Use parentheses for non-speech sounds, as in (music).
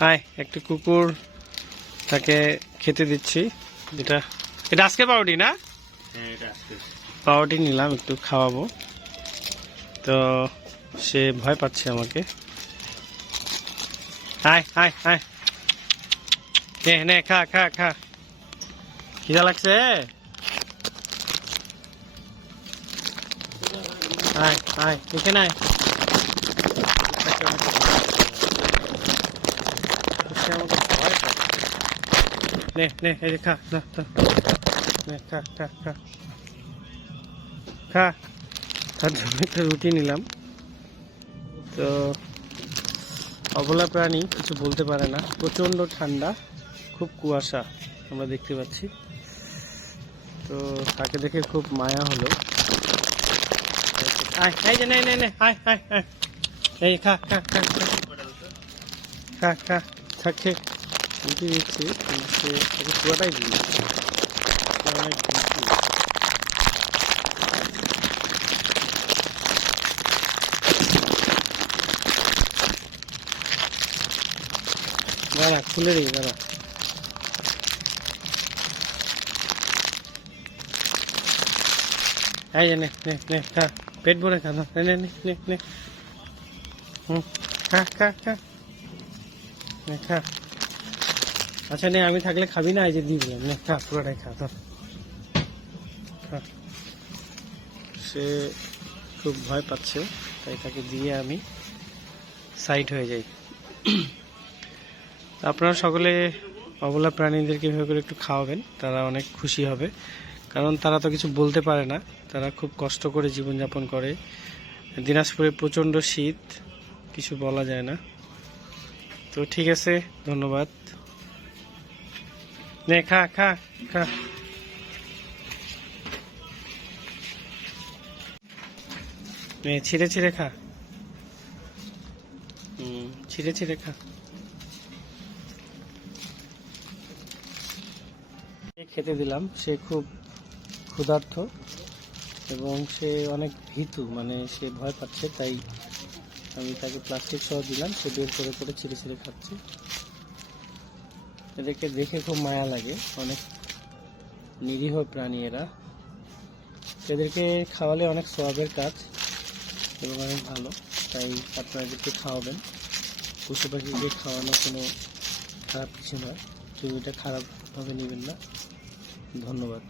High একটি কুকুর তাকে খেতে দিচ্ছি। এটা এটা আজকে পাউডি না? হ্যাঁ পাউডি নিলাম একটু খাওয়াবো। তো সে ভয় পাচ্ছে আমাকে। হাই হাই হাই নে নে খা খা খা। খিদা লাগছে? হাই হাই এখানে আয়। সে তার জন্য একটা রুটি নিলাম। তো, অবলা প্রাণী কিছু বলতে পারে না। প্রচণ্ড ঠান্ডা, খুব কুয়াশা আমরা দেখতে পাচ্ছি। তো, তাকে দেখে খুব মায়া হলো। খা খা খা খা। খা খা। থাকে। রুটি দিচ্ছি সে পুরোটাই বেশি। দাঁড়া, খুলে দিই, দাঁড়া। এই নে নে নে খা পেট ভরে খা, নে। নে নে নে নে। হুম, খা খা খা। আচ্ছা নে, আমি থাকলে খাবি না? এই যে দিয়ে দিলাম। নে, খা, পুরোটাই খা তো। সে খুব ভয় পাচ্ছে, তাই তাকে দিয়ে আমি সাইড হয়ে যাই। (clears throat) আপনারা সকলে অবলা প্রাণীদেরকে এভাবে করে একটু খাওয়াবেন, তারা অনেক খুশি হবে। কারণ তারা তো কিছু বলতে পারে না। তারা খুব কষ্ট করে জীবনযাপন করে। দিনাজপুরে প্রচণ্ড শীত, কিছু বলা যায় না। তো ঠিক আছে, ধন্যবাদ। নে, খা খা খা। নে, ছিঁড়ে ছিঁড়ে খা। হুম, ছিঁড়ে ছিঁড়ে খা। খেতে দিলাম, সে খুব ক্ষুধার্থ এবং সে অনেক ভীতু মানে সে ভয় পাচ্ছে, তাই আমি তাকে প্লাস্টিক সহ দিলাম, সে বের করে করে ছিঁড়ে ছিঁড়ে খাচ্ছে। এদেরকে দেখে খুব মায়া লাগে, অনেক নিরীহ প্রাণী এরা। এদেরকে খাওয়ালে অনেক সবের কাজ এবং অনেক ভালো, তাই আপনারা এদেরকে খাওয়াবেন। পশু পাখিকে খাওয়ানো কোনো খারাপ কিছু নয়, কেউ এটা খারাপভাবে নেবেন না। ধন্যবাদ।